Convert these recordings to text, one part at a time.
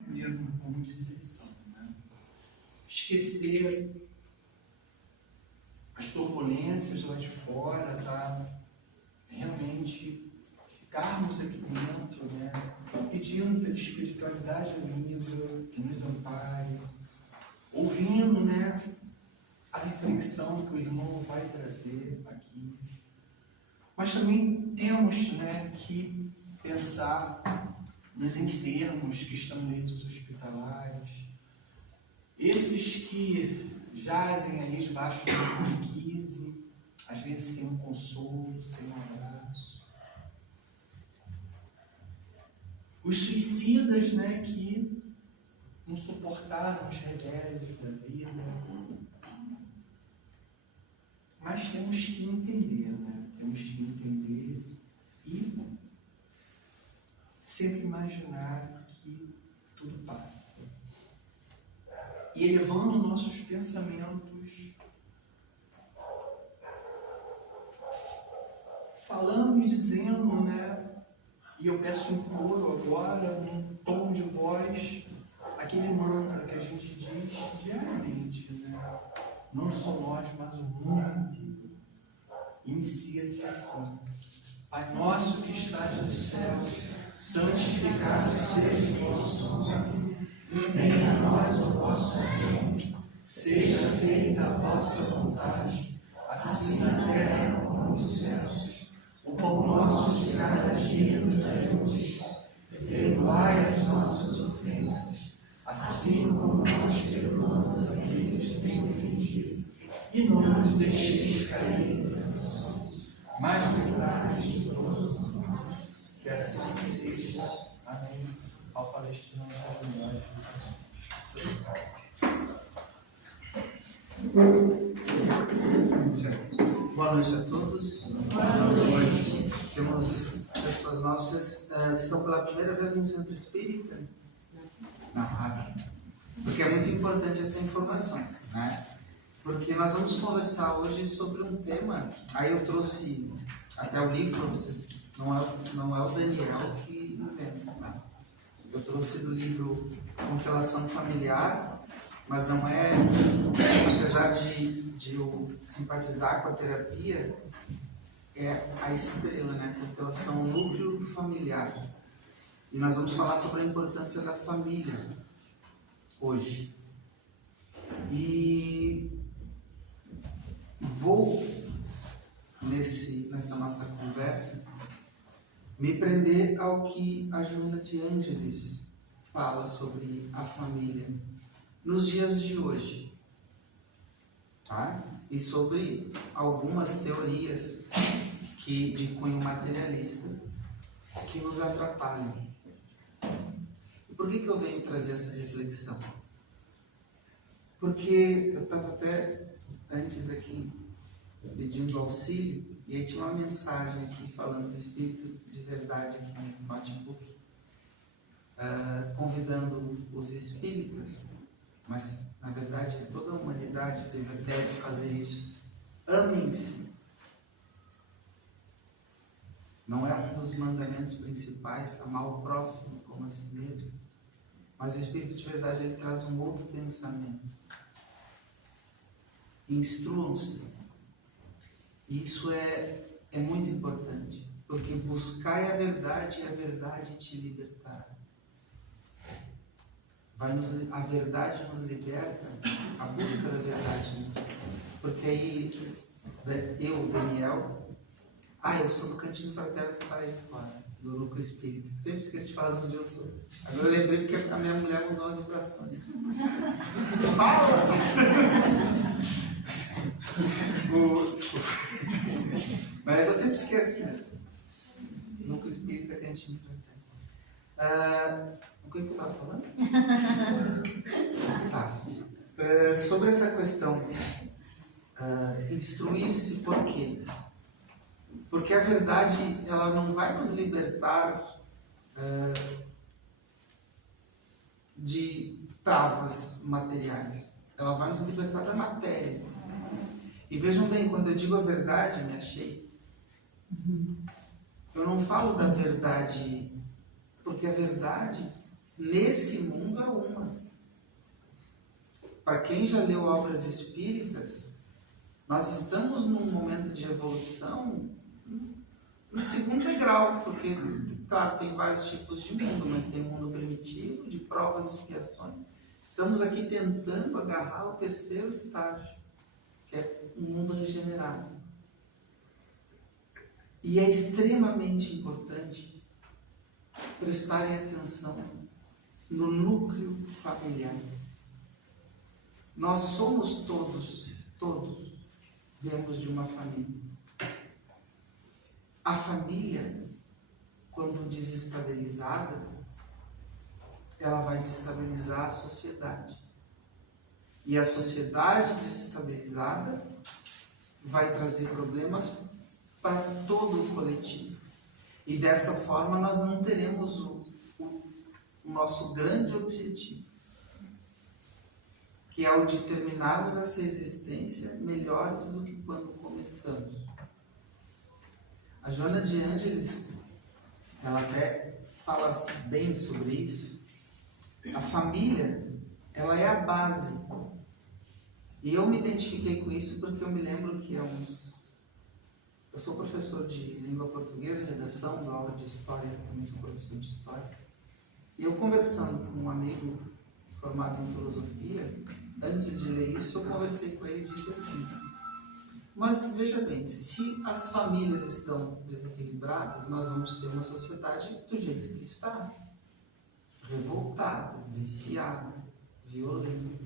mesmo como disse eles são, né? Esquecer as turbulências lá de fora, tá? Realmente ficarmos aqui dentro, né? Pedindo pela espiritualidade amiga que nos ampare, ouvindo, né, a reflexão que o irmão vai trazer aqui. Mas também temos, né, que pensar nos enfermos que estão em leitos hospitalares, esses que jazem aí debaixo da marquise, às vezes sem um consolo, sem um abraço. Os suicidas, né, que não suportaram os reveses da vida. Mas temos que entender, né? Temos que entender e sempre imaginar que tudo passa. E elevando nossos pensamentos, falando e dizendo, né? E eu peço em coro agora, num tom de voz, aquele mantra que a gente diz diariamente, né? Não só nós, mas o mundo inteiro. Inicia-se assim: Pai nosso que estás nos céus, santificado seja o vosso nome. Venha a nós o vosso reino. Seja feita a vossa vontade, assim na terra como nos céus. O pão nosso de cada dia nos dai hoje. Perdoai as nossas ofensas, assim como nós perdoamos aqueles que têm ofendido. E não nos deixeis cair em tentações, mas livrai-nos de todos os males. Que assim seja. Amém. Ao Palestina da Unidade. Boa noite a todos. Boa noite. Temos pessoas novas. Vocês estão pela primeira vez no centro espírita? Não, porque é muito importante essa informação, né? Porque nós vamos conversar hoje sobre um tema. Aí eu trouxe até o livro para vocês. Não é o Daniel que inventa, né? Eu trouxe do livro Constelação Familiar, mas não é, apesar de eu simpatizar com a terapia, é a estrela, né? A constelação núcleo familiar. E nós vamos falar sobre a importância da família hoje. E vou, nessa nossa conversa, me prender ao que a Joana de Ângeles fala sobre a família nos dias de hoje, tá? E sobre algumas teorias de cunho materialista que nos atrapalham. E por que eu venho trazer essa reflexão? Porque eu estava até antes aqui pedindo auxílio, e aí tinha uma mensagem aqui falando do Espírito de Verdade aqui no notebook, convidando os espíritas, mas na verdade toda a humanidade deve fazer isso. Amem-se. Não é um dos mandamentos principais, amar o próximo como a si mesmo, mas o Espírito de Verdade ele traz um outro pensamento. Instruam-se. Isso é muito importante, porque buscai a verdade e a verdade te libertará. A verdade nos liberta, a busca da verdade. Porque aí, eu, Daniel, eu sou do Cantinho Fraterno do Paraíba Fora, do Núcleo Espírita. Sempre esqueço de falar de onde eu sou. Agora eu lembrei porque a minha mulher mudou as vibrações. Fala! Desculpa. Mas eu sempre esqueço mesmo. Núcleo Espírita, Cantinho Fraterno. O que eu estava falando? Sobre essa questão, instruir-se por quê? Porque a verdade, ela não vai nos libertar de travas materiais. Ela vai nos libertar da matéria. E vejam bem, quando eu digo a verdade, me achei. Eu não falo da verdade, porque a verdade nesse mundo é uma. Para quem já leu obras espíritas, nós estamos num momento de evolução no segundo degrau, porque, claro, tem vários tipos de mundo, mas tem um mundo primitivo, de provas e expiações. Estamos aqui tentando agarrar o terceiro estágio, que é um mundo regenerado. E é extremamente importante prestarem atenção no núcleo familiar. Nós somos todos viemos de uma família. A família, quando desestabilizada, ela vai desestabilizar a sociedade. E a sociedade desestabilizada vai trazer problemas para todo o coletivo. E dessa forma nós não teremos o nosso grande objetivo, que é o de terminarmos essa existência melhores do que quando começamos. A Joana de Ângeles, ela até fala bem sobre isso. A família, ela é a base. E eu me identifiquei com isso porque eu me lembro que eu sou professor de língua portuguesa, redação, dou aula de história, também sou professor de história. E eu conversando com um amigo formado em filosofia, antes de ler isso, eu conversei com ele e disse assim: mas veja bem, se as famílias estão desequilibradas, nós vamos ter uma sociedade do jeito que está, revoltada, viciada, violenta.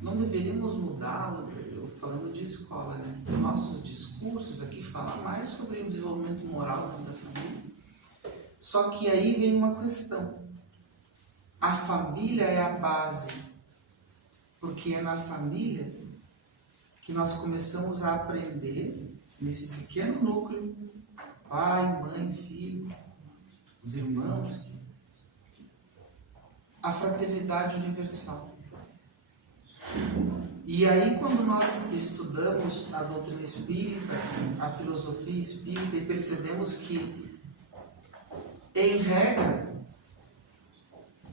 Não deveríamos mudar, eu falando de escola, né? Os nossos discursos aqui falam mais sobre o desenvolvimento moral dentro da família. Só que aí vem uma questão. A família é a base, porque é na família que nós começamos a aprender, nesse pequeno núcleo, pai, mãe, filho, os irmãos, a fraternidade universal. E aí, quando nós estudamos a doutrina espírita, a filosofia espírita, e percebemos que, em regra,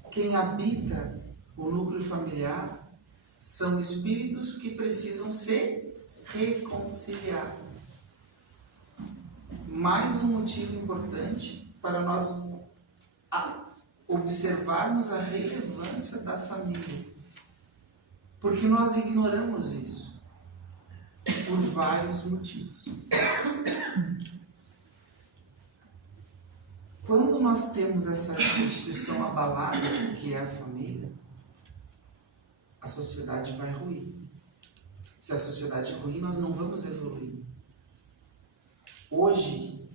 quem habita o núcleo familiar são espíritos que precisam se reconciliar. Mais um motivo importante para nós observarmos a relevância da família. Porque nós ignoramos isso por vários motivos. Quando nós temos essa instituição abalada, que é a família, a sociedade vai ruir. Se a sociedade ruir, nós não vamos evoluir. Hoje,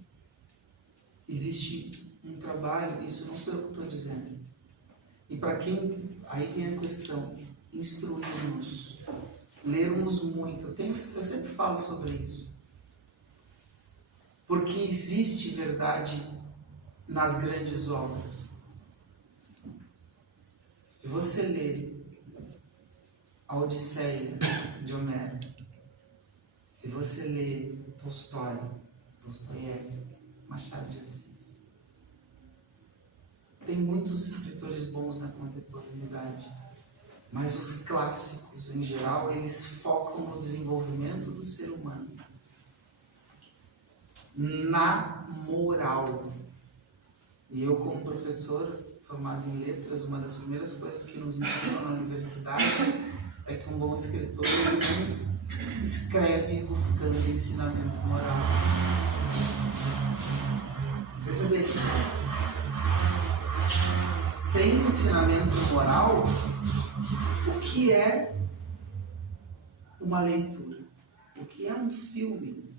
existe um trabalho, isso não sou eu que estou dizendo. E para quem, aí vem a questão, instruirmos, lermos muito. Eu sempre falo sobre isso. Porque existe verdade nas grandes obras. Se você ler a Odisseia de Homero, se você ler Tolstói, Dostoiévski, Machado de Assis, tem muitos escritores bons na contemporaneidade, mas os clássicos, em geral, eles focam no desenvolvimento do ser humano, na moral. E eu, como professor formado em letras, uma das primeiras coisas que nos ensinam na universidade é que um bom escritor não escreve buscando ensinamento moral. Veja bem, sem ensinamento moral, o que é uma leitura? O que é um filme?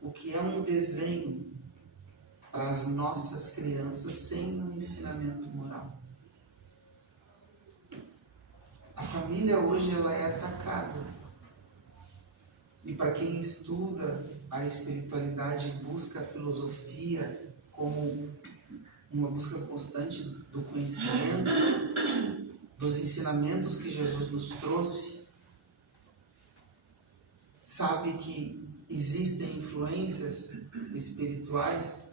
O que é um desenho para as nossas crianças sem um ensinamento moral? A família hoje ela é atacada. E para quem estuda a espiritualidade e busca a filosofia como uma busca constante do conhecimento, dos ensinamentos que Jesus nos trouxe, sabe que existem influências espirituais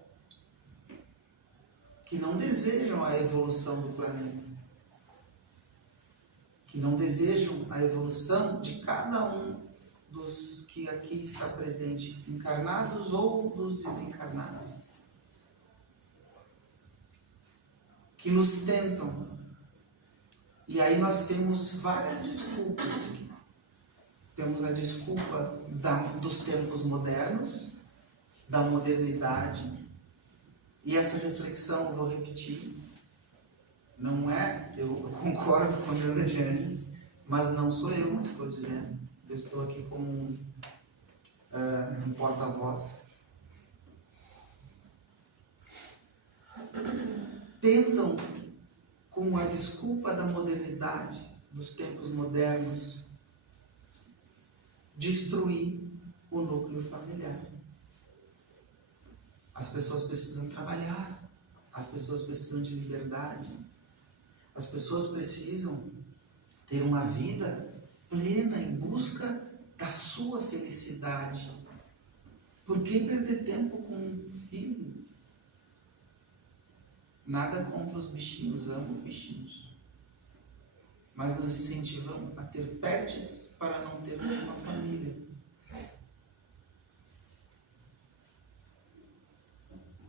que não desejam a evolução do planeta, que não desejam a evolução de cada um dos que aqui está presente, encarnados ou dos desencarnados, que nos tentam. E aí nós temos várias desculpas. Temos a desculpa dos tempos modernos, da modernidade. E essa reflexão, eu vou repetir, não é, eu concordo com a Joana de Anjos, mas não sou eu que estou dizendo. Eu estou aqui como um porta-voz. Tentam, com a desculpa da modernidade, dos tempos modernos, destruir o núcleo familiar. As pessoas precisam trabalhar, as pessoas precisam de liberdade, as pessoas precisam ter uma vida plena em busca da sua felicidade. Por que perder tempo com um filho? Nada contra os bichinhos, amo bichinhos. Mas nos incentivam a ter pets para não ter uma família.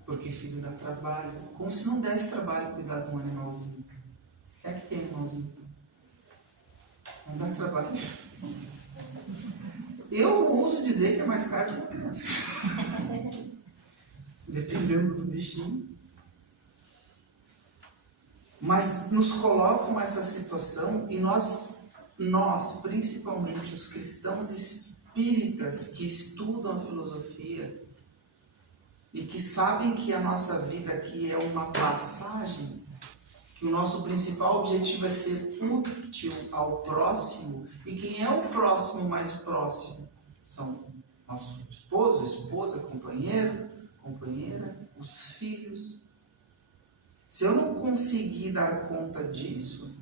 Porque filho dá trabalho. Como se não desse trabalho cuidar de um animalzinho. É que tem animalzinho. Não dá trabalho. Eu ouso dizer que é mais caro que uma criança. Dependendo do bichinho. Mas nos colocam essa situação e nós, principalmente os cristãos espíritas que estudam a filosofia e que sabem que a nossa vida aqui é uma passagem, que o nosso principal objetivo é ser útil ao próximo. E quem é o próximo mais próximo? São nosso esposo, esposa, companheiro, companheira, os filhos. Se eu não conseguir dar conta disso,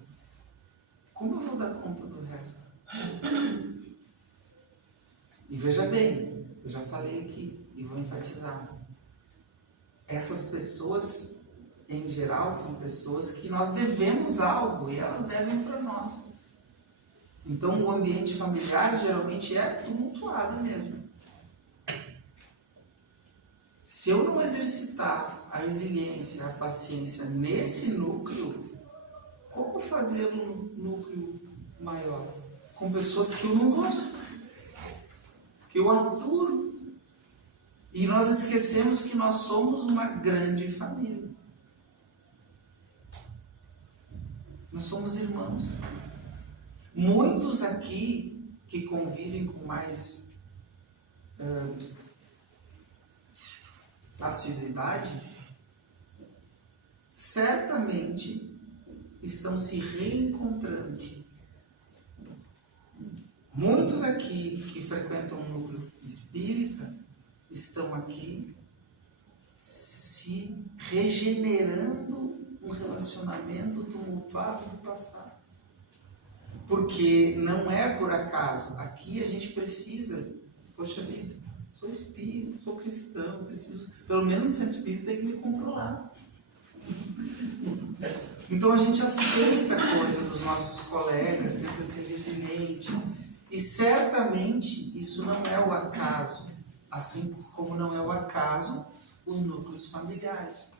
como eu vou dar conta do resto? E veja bem, eu já falei aqui e vou enfatizar. Essas pessoas, em geral, são pessoas que nós devemos algo e elas devem para nós. Então o ambiente familiar geralmente é tumultuado mesmo. Se eu não exercitar a resiliência, a paciência nesse núcleo, como fazer um núcleo maior? Com pessoas que eu não gosto, que eu aturo. E nós esquecemos que nós somos uma grande família. Nós somos irmãos. Muitos aqui que convivem com mais assiduidade, certamente estão se reencontrando. Muitos aqui que frequentam o núcleo espírita estão aqui se regenerando um relacionamento tumultuado do passado. Porque não é por acaso. Aqui a gente precisa, poxa vida, sou espírita, sou cristão, preciso, pelo menos o centro espírita tem que me controlar. Então a gente aceita a coisa dos nossos colegas, tenta ser resiliente. E certamente isso não é o acaso, assim como não é o acaso os núcleos familiares.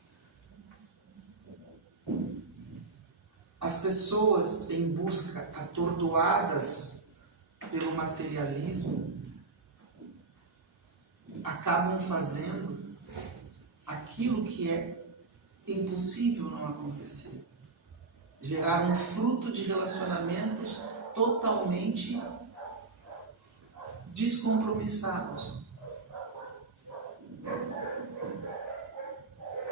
As pessoas em busca, atordoadas pelo materialismo, acabam fazendo aquilo que é impossível não acontecer. Gerar um fruto de relacionamentos totalmente descompromissados.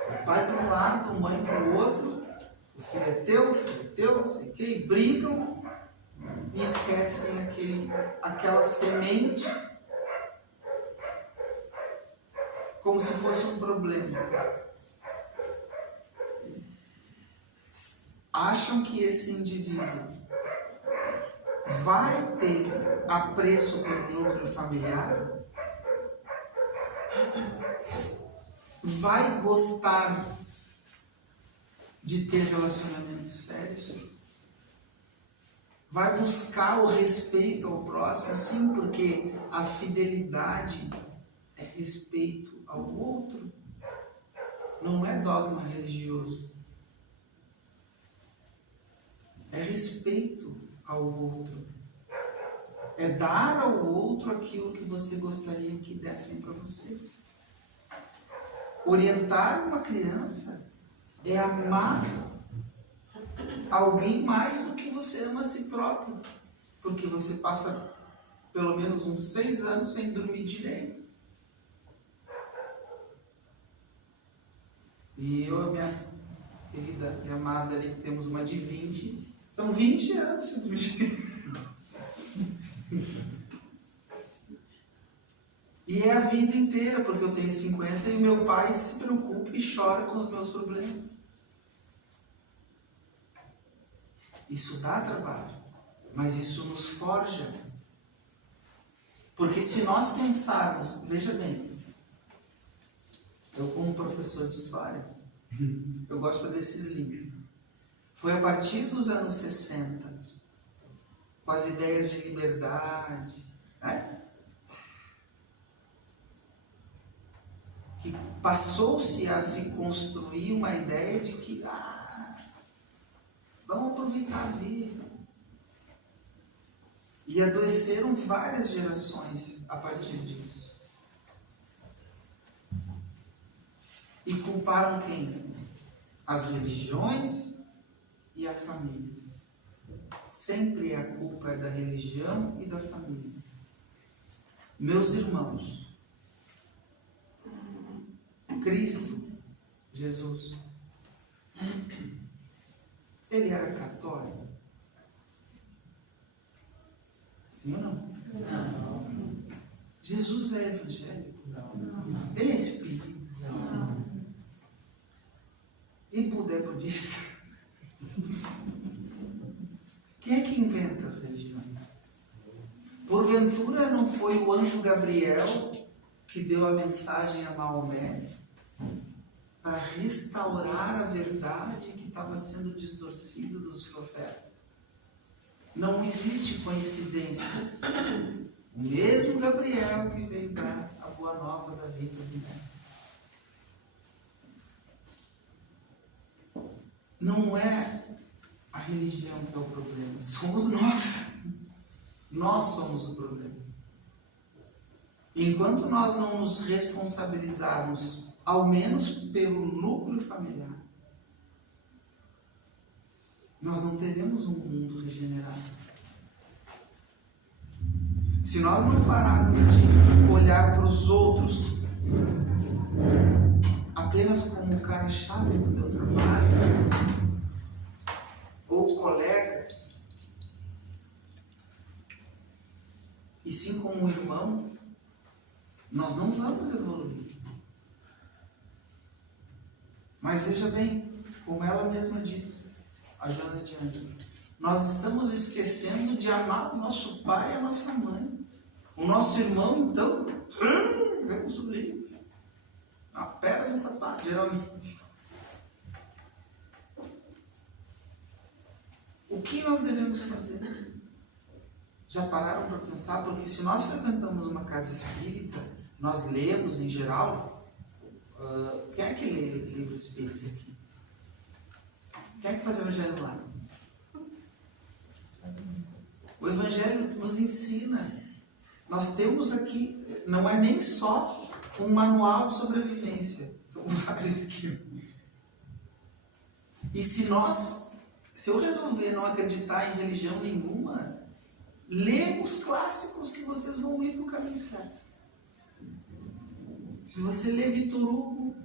O pai para um lado, a mãe para o outro, o filho é teu, não sei o quê, e brigam e esquecem aquela semente como se fosse um problema. Acham que esse indivíduo vai ter apreço pelo núcleo familiar, vai gostar de ter relacionamentos sérios? Vai buscar o respeito ao próximo? Sim, porque a fidelidade é respeito ao outro. Não é dogma religioso. É respeito ao outro. É dar ao outro aquilo que você gostaria que dessem para você. Orientar uma criança é amar alguém mais do que você ama a si próprio. Porque você passa pelo menos uns 6 anos sem dormir direito. E eu e a minha querida e amada ali, que temos uma de 20, são 20 anos sem dormir direito. E é a vida inteira, porque eu tenho 50 e meu pai se preocupa e chora com os meus problemas. Isso dá trabalho, mas isso nos forja. Porque se nós pensarmos, veja bem, eu como professor de história, eu gosto de fazer esses links. Foi a partir dos anos 60, com as ideias de liberdade, né? Que passou-se a se construir uma ideia de que vamos aproveitar a vida. E adoeceram várias gerações a partir disso. E culparam quem? As religiões e a família. Sempre a culpa é da religião e da família. Meus irmãos, Cristo, Jesus, ele era católico? Sim ou não? Não. Jesus é evangélico? Não. Ele é espírita? Não. E Buda é budista? Quem é que inventa as religiões? Porventura não foi o anjo Gabriel que deu a mensagem a Maomé para restaurar a verdade que estava sendo distorcida dos profetas? Não existe coincidência. O mesmo Gabriel que veio dar a boa nova da vida do Mestre. Não é a religião que é o problema, somos nós. Nós somos o problema. Enquanto nós não nos responsabilizarmos, ao menos pelo núcleo familiar, nós não teremos um mundo regenerado. Se nós não pararmos de olhar para os outros apenas como o cara chato do meu trabalho, ou o colega, e sim como um irmão, nós não vamos evoluir. Mas veja bem, como ela mesma disse, a Joana de Ângeles, nós estamos esquecendo de amar o nosso pai e a nossa mãe. O nosso irmão, então, é um sobrinho. Uma pedra no sapato, geralmente. O que nós devemos fazer? Já pararam para pensar? Porque se nós frequentamos uma casa espírita, nós lemos em geral. Quem é que lê livro espírita aqui? Quem é que faz o evangelho lá? O evangelho nos ensina. Nós temos aqui, não é nem só um manual de sobrevivência, são vários aqui. E se eu resolver não acreditar em religião nenhuma, lê os clássicos que vocês vão ir para o caminho certo. Se você lê Vitor Hugo,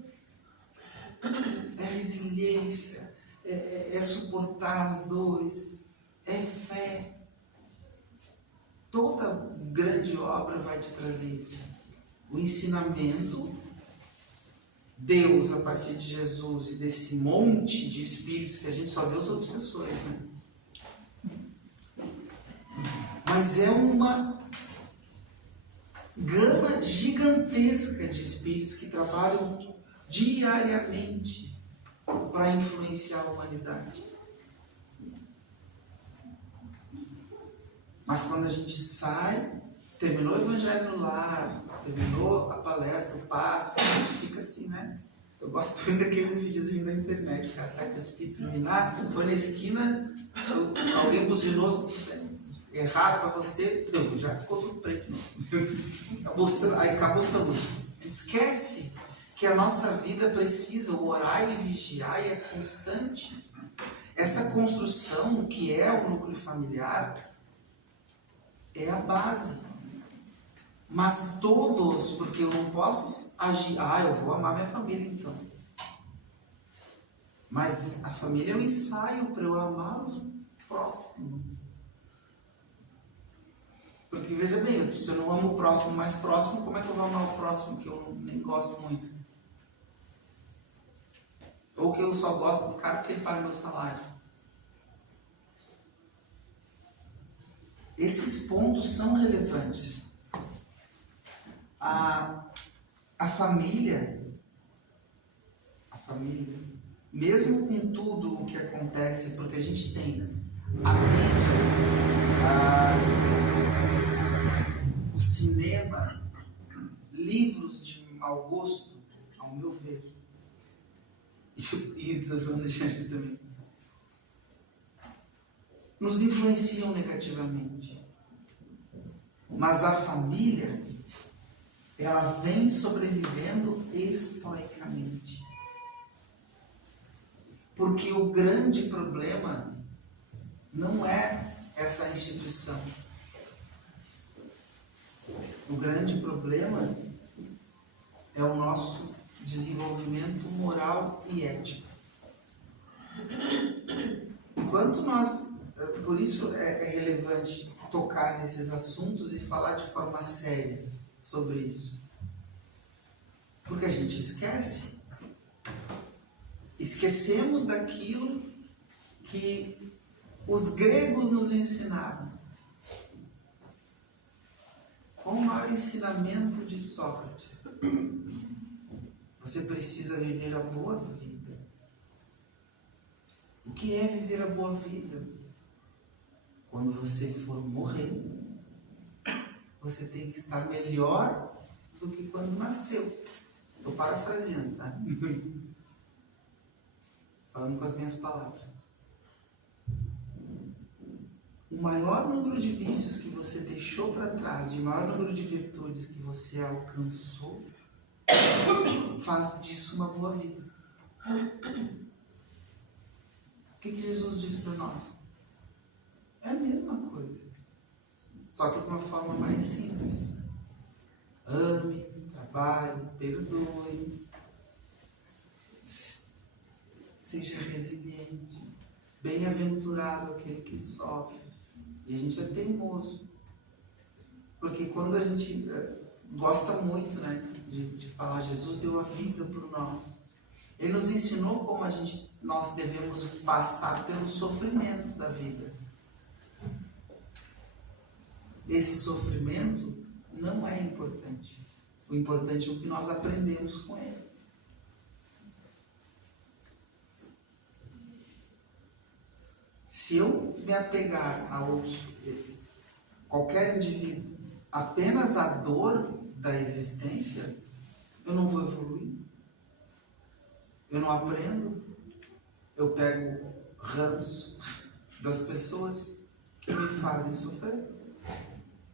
é resiliência, é suportar as dores, é fé. Toda grande obra vai te trazer isso. O ensinamento, Deus, a partir de Jesus e desse monte de espíritos que a gente só vê os obsessores, né? Mas é uma gama gigantesca de espíritos que trabalham diariamente para influenciar a humanidade. Mas quando a gente sai, terminou o evangelho no lar, terminou a palestra, o passe, a gente fica assim, né? Eu gosto muito daqueles videozinhos da internet, o cara sai do espírito iluminado, foi na esquina, alguém buzinou errado para você, deu, já ficou tudo preto. Aí acabou essa luz. A gente esquece que a nossa vida precisa orar e vigiar e é constante. Essa construção que é o núcleo familiar é a base. Mas todos, porque eu não posso agir, eu vou amar minha família então. Mas a família é um ensaio para eu amar o próximo. Porque veja bem, se eu não amo o próximo mais próximo, como é que eu vou amar o próximo que eu nem gosto muito? Ou que eu só gosto do cara porque ele paga meu salário. Esses pontos são relevantes. A família, mesmo com tudo o que acontece, porque a gente tem a mídia, o cinema, livros de mau gosto, ao meu ver, e do João de Jesus também, nos influenciam negativamente. Mas a família, ela vem sobrevivendo estoicamente. Porque o grande problema não é essa instituição. O grande problema é o nosso desenvolvimento moral e ético. Enquanto nós, por isso é relevante tocar nesses assuntos e falar de forma séria sobre isso. Porque a gente esquece. Esquecemos daquilo que os gregos nos ensinaram. Qual o maior ensinamento de Sócrates? Você precisa viver a boa vida. O que é viver a boa vida? Quando você for morrer, você tem que estar melhor do que quando nasceu. Estou parafraseando, tá? Falando com as minhas palavras. O maior número de vícios que você deixou para trás, o maior número de virtudes que você alcançou, faz disso uma boa vida. O que Jesus diz para nós? É a mesma coisa. Só que de uma forma mais simples. Ame, trabalhe, perdoe. Seja resiliente. Bem-aventurado aquele que sofre. E a gente é teimoso. Porque quando a gente gosta muito, né, de falar, Jesus deu a vida por nós. Ele nos ensinou como nós devemos passar pelo sofrimento da vida. Esse sofrimento não é importante. O importante é o que nós aprendemos com ele. Se eu me apegar a qualquer indivíduo apenas à dor da existência, eu não vou evoluir. Eu não aprendo. Eu pego ranço das pessoas que me fazem sofrer.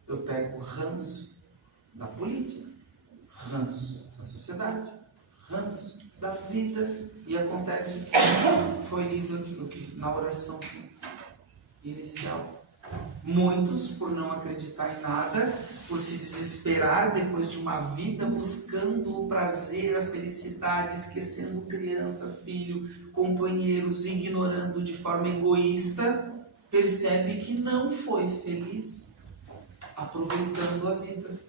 Eu pego ranço da política, ranço da sociedade, ranço da vida. E acontece o que foi lido aqui na oração inicial. Muitos, por não acreditar em nada, por se desesperar depois de uma vida buscando o prazer, a felicidade, esquecendo criança, filho, companheiros, ignorando de forma egoísta, percebe que não foi feliz aproveitando a vida,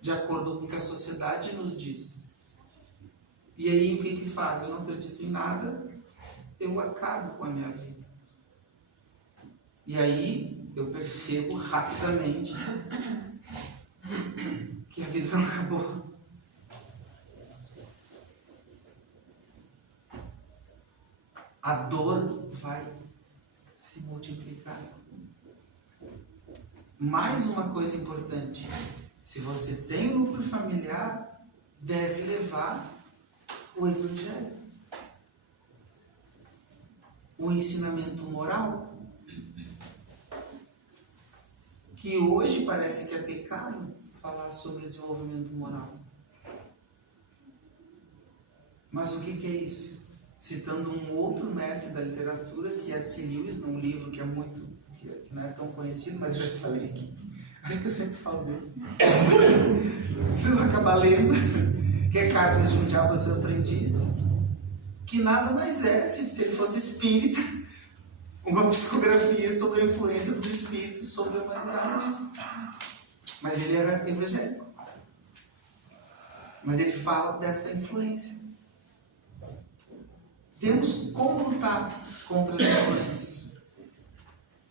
de acordo com o que a sociedade nos diz. E aí o que faz? Eu não acredito em nada, eu acabo com a minha vida. E aí eu percebo rapidamente que a vida não acabou. a dor vai se multiplicar. Mais uma coisa importante: se você tem um núcleo familiar, deve levar o Evangelho, o ensinamento moral, que hoje parece que é pecado falar sobre desenvolvimento moral. Mas o que é isso? Citando um outro mestre da literatura, C.S. Lewis, num livro que não é tão conhecido, mas eu já falei aqui. Acho que eu sempre falo dele. Vocês vão acabar lendo, que é Cartas de um Diabo a Seu Aprendiz, que nada mais é, se ele fosse espírita, uma psicografia sobre a influência dos espíritos sobre a humanidade. Mas ele era evangélico. Mas ele fala dessa influência. Temos como lutar contra as influências.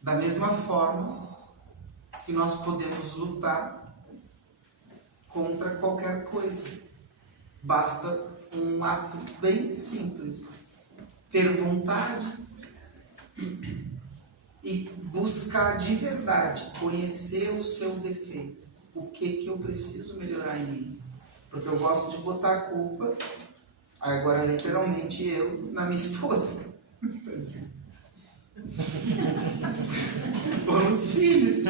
Da mesma forma que nós podemos lutar contra qualquer coisa. Basta um ato bem simples. Ter vontade e buscar de verdade, conhecer o seu defeito. O que eu preciso melhorar em mim? Porque eu gosto de botar a culpa, agora literalmente eu, na minha esposa. Ou nos filhos.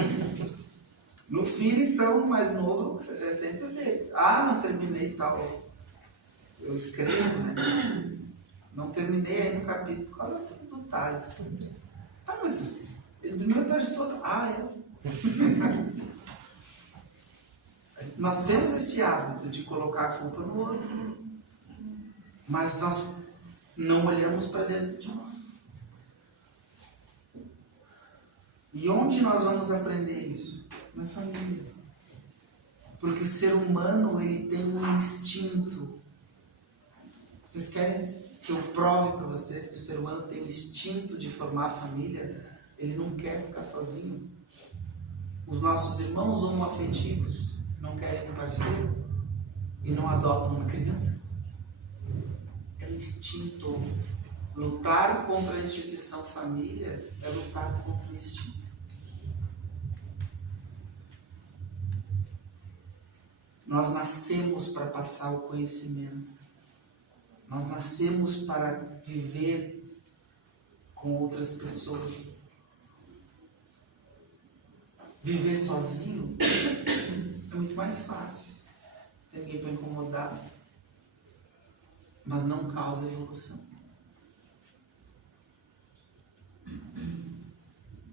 No filho, então, mais novo, é sempre dele. Ah, não terminei tal. Eu escrevo, né? Não terminei aí no capítulo por causa do Thales. Ah, mas ele dormiu a tarde toda. Ah, é. Nós temos esse hábito de colocar a culpa no outro. Mas nós não olhamos para dentro de nós. E onde nós vamos aprender isso? Na família. Porque o ser humano, ele tem um instinto. Vocês querem que eu prove para vocês que o ser humano tem um instinto de formar família? Ele não quer ficar sozinho. Os nossos irmãos homoafetivos não querem um parceiro e não adotam uma criança. É um instinto. Lutar contra a instituição família é lutar contra o instinto. Nós nascemos para passar o conhecimento. Nós nascemos para viver com outras pessoas. Viver sozinho é muito mais fácil. Tem ninguém para incomodar. Mas não causa evolução.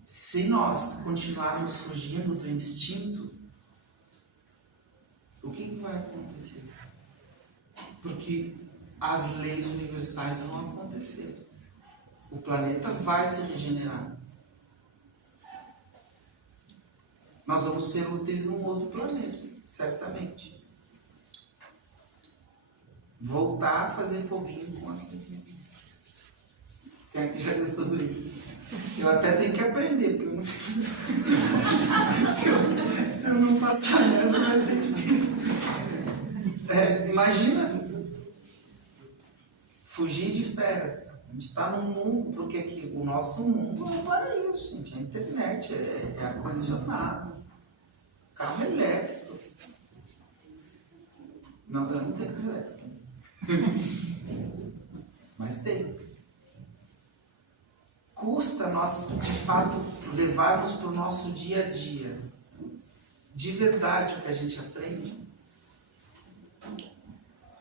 Se nós continuarmos fugindo do instinto, o que vai acontecer? Porque as leis universais vão acontecer. O planeta vai se regenerar. Nós vamos ser úteis num outro planeta, certamente. Voltar a fazer foguinho com as pessoas. Quem é que já viu sobre isso? Eu até tenho que aprender, porque eu não sei. Se eu não passar nessa, vai ser difícil. Imagina fugir de feras. A gente está num mundo, porque aqui, o nosso mundo é um paraíso, gente. A internet é ar-condicionado, carro elétrico. Não, eu não tenho carro elétrico. Mas tem. Custa nós, de fato, levarmos para o nosso dia a dia, de verdade, o que a gente aprende.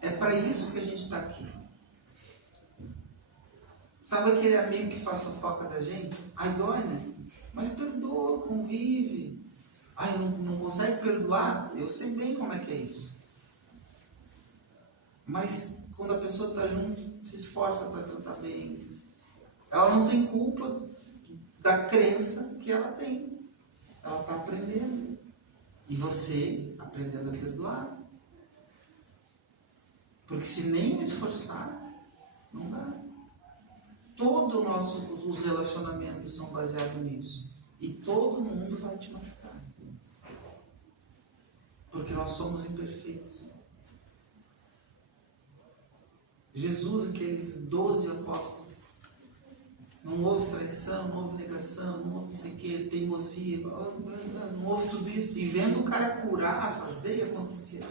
É para isso que a gente está aqui. Sabe aquele amigo que faz fofoca da gente? Ai, dói, né? Mas perdoa, convive. Ai, não consegue perdoar? Eu sei bem como é que é isso. Mas quando a pessoa está junto, se esforça para tratar bem. Ela não tem culpa da crença que ela tem. Ela está aprendendo. E você aprendendo a perdoar. Porque se nem me esforçar, não dá. Todos os relacionamentos são baseados nisso. E todo mundo vai te machucar. Porque nós somos imperfeitos. Jesus, aqueles 12 apóstolos, Não houve traição, não houve negação, não houve não sei o que, teimosia, não houve tudo isso. E vendo o cara curar, fazer e acontecer.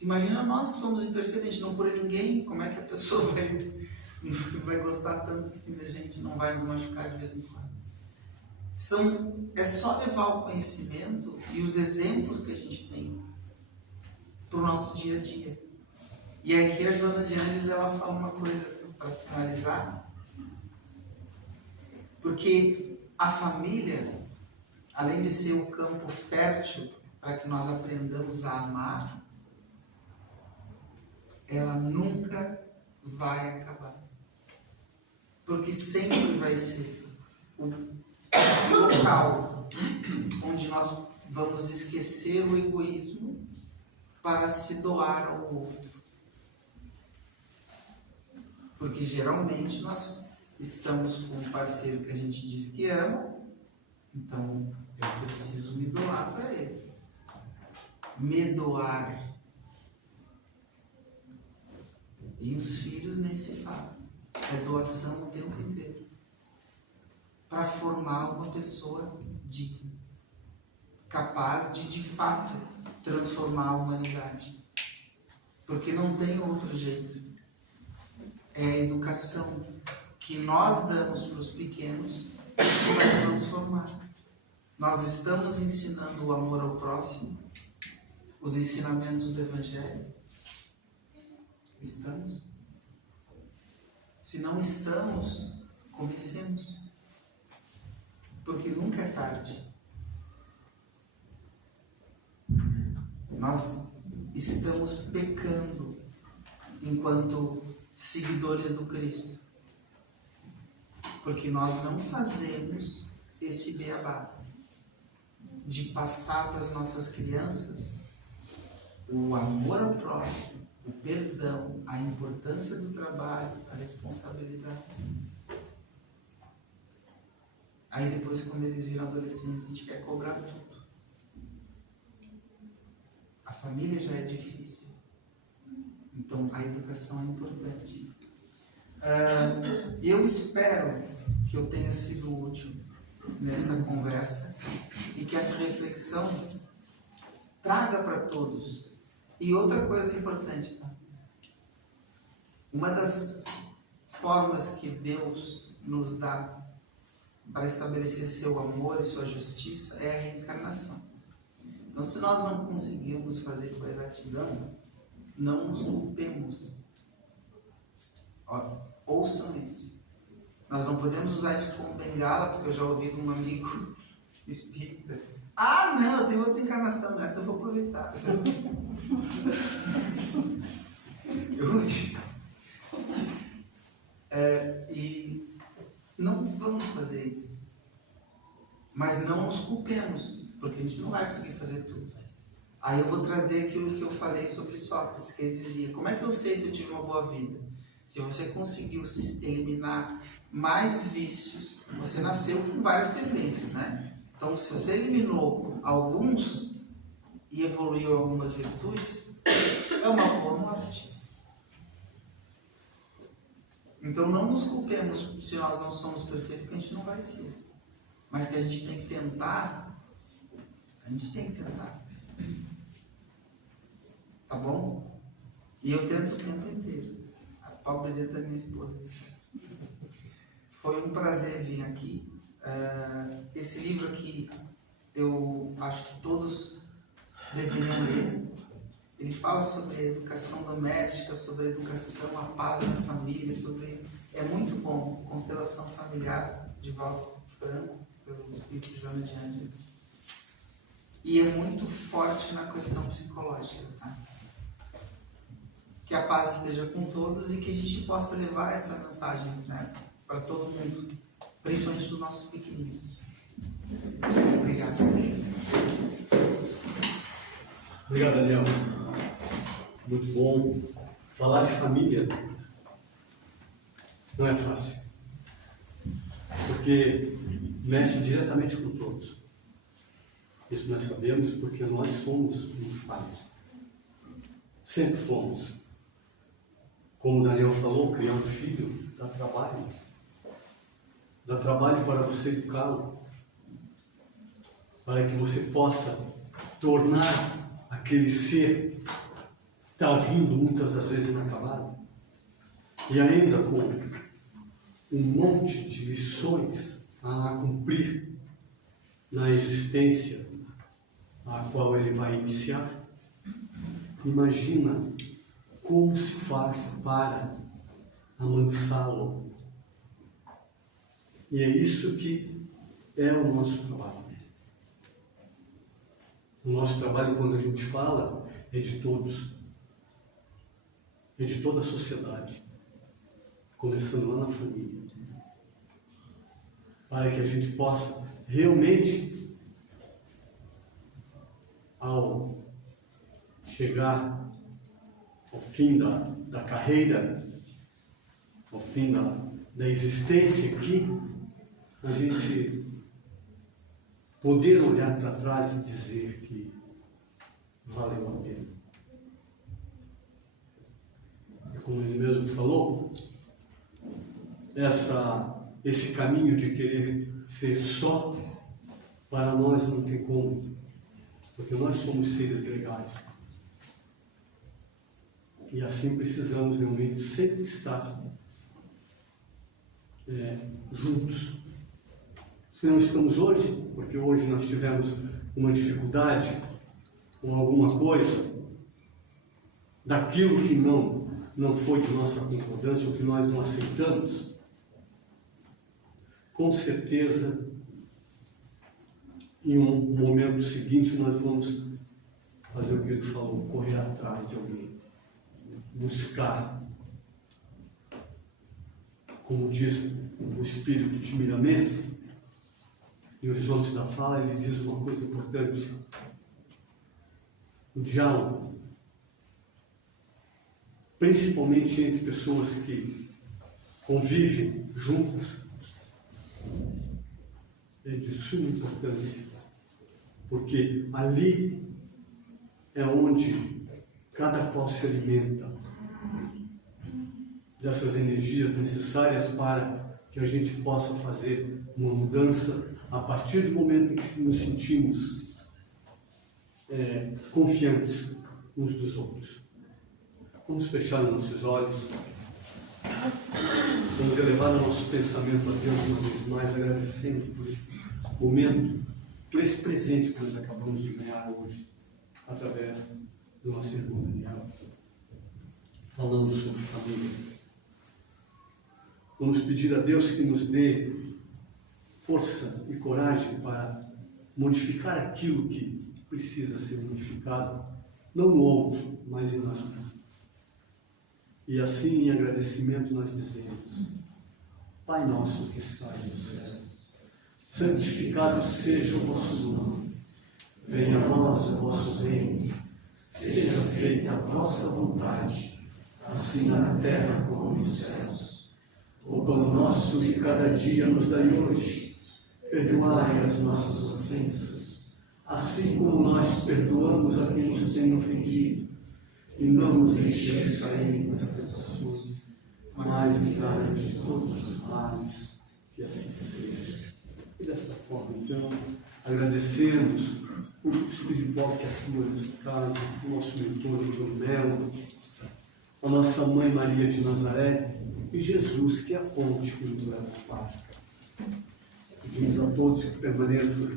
Imagina nós que somos imperfeitos, a gente não cura ninguém, como é que a pessoa vai gostar tanto assim da gente, não vai nos machucar de vez em quando. É só levar o conhecimento e os exemplos que a gente tem para o nosso dia a dia. E aqui a Joana de Anges, ela fala uma coisa para finalizar, porque a família, além de ser o campo fértil para que nós aprendamos a amar, ela nunca vai acabar. Porque sempre vai ser o local onde nós vamos esquecer o egoísmo para se doar ao outro. Porque geralmente nós estamos com um parceiro que a gente diz que ama, então eu preciso me doar para ele. Me doar. E os filhos nem se fala. É doação o tempo inteiro. Para formar uma pessoa digna, capaz de fato transformar a humanidade. Porque não tem outro jeito. É a educação que nós damos para os pequenos que vai transformar. Nós estamos ensinando o amor ao próximo, os ensinamentos do Evangelho. Estamos? Se não estamos, comecemos. Porque nunca é tarde. Nós estamos pecando enquanto seguidores do Cristo. Porque nós não fazemos esse beabá de passar para as nossas crianças o amor ao próximo, o perdão, a importância do trabalho, a responsabilidade. Aí depois, quando eles viram adolescentes, a gente quer cobrar tudo. A família já é difícil. Então, a educação é importante. Eu espero que eu tenha sido útil nessa conversa e que essa reflexão traga para todos. E outra coisa importante, tá? Uma das formas que Deus nos dá para estabelecer seu amor e sua justiça é a reencarnação. Então, se nós não conseguirmos fazer com exatidão, não nos culpemos. Ouçam isso. Nós não podemos usar isso como bengala, porque eu já ouvi de um amigo espírita. Ah, não, eu tenho outra encarnação, essa eu vou aproveitar. Eu ouvi. E não vamos fazer isso. Mas não nos culpemos, porque a gente não vai conseguir fazer tudo. Aí eu vou trazer aquilo que eu falei sobre Sócrates, que ele dizia: como é que eu sei se eu tive uma boa vida? Se você conseguiu eliminar mais vícios, você nasceu com várias tendências, né? Então, se você eliminou alguns e evoluiu algumas virtudes, é uma boa morte. Então, não nos culpemos se nós não somos perfeitos, porque a gente não vai ser. Mas que a gente tem que tentar, a gente tem que tentar. Tá bom? E eu tento o tempo inteiro. A pobrezinha da minha esposa. Foi um prazer vir aqui. Esse livro aqui, eu acho que todos deveriam ler. Ele fala sobre a educação doméstica, sobre a educação, a paz na família, é muito bom. Constelação Familiar, de Valdo Franco, pelo Espírito Joana de Angelis. E é muito forte na questão psicológica, tá? Que a paz esteja com todos e que a gente possa levar essa mensagem, né, para todo mundo, principalmente para os nossos pequeninos. Obrigado. Obrigado, Daniel. Muito bom. Falar de família não é fácil, porque mexe diretamente com todos. Isso nós sabemos porque nós somos muito falhos. Sempre fomos. Como o Daniel falou, criar um filho dá trabalho. dá trabalho para você educá-lo, para que você possa tornar aquele ser que está vindo muitas das vezes inacabado, e ainda com um monte de lições a cumprir na existência a qual ele vai iniciar. Imagina como se faz para amansá-lo. E é isso que é o nosso trabalho. O nosso trabalho, quando a gente fala, é de todos. É de toda a sociedade. Começando lá na família. Para que a gente possa realmente, ao chegar ao fim da carreira, ao fim da existência aqui, a gente poder olhar para trás e dizer que valeu a pena. E como ele mesmo falou, esse caminho de querer ser só, para nós não tem como, porque nós somos seres gregários. E assim precisamos realmente sempre estar juntos. Se não estamos hoje, porque hoje nós tivemos uma dificuldade com alguma coisa, daquilo que não foi de nossa concordância, ou que nós não aceitamos, com certeza, em um momento seguinte, nós vamos fazer o que ele falou, correr atrás de alguém, buscar, como diz o espírito timidamente, em Horizontes da Fala, ele diz uma coisa importante: o diálogo, principalmente entre pessoas que convivem juntas, é de suma importância, porque ali é onde cada qual se alimenta dessas energias necessárias para que a gente possa fazer uma mudança a partir do momento em que nos sentimos confiantes uns dos outros. Vamos fechar os nossos olhos, vamos elevar o nosso pensamento a Deus uma vez mais, agradecendo por esse momento, por esse presente que nós acabamos de ganhar hoje, através do nosso irmão Daniel, falando sobre família. Vamos pedir a Deus que nos dê força e coragem para modificar aquilo que precisa ser modificado, não no outro, mas em nós mesmos. E assim, em agradecimento, nós dizemos: Pai nosso que estás no céu, santificado seja o vosso nome, venha a nós o vosso reino, seja feita a vossa vontade, assim na terra como nos céus. O pão nosso de cada dia nos dai hoje, perdoai as nossas ofensas, assim como nós perdoamos a quem nos tem ofendido, e não nos deixeis cair nas tentações, mas livrai-nos de todos os males, que assim seja. E desta forma, então, agradecemos o espiritual que atua nesta casa, o nosso mentor, o Dom Melo, a nossa mãe Maria de Nazaré, e Jesus, que é a ponte que nos leva ao Pai. Pedimos a todos que permaneçam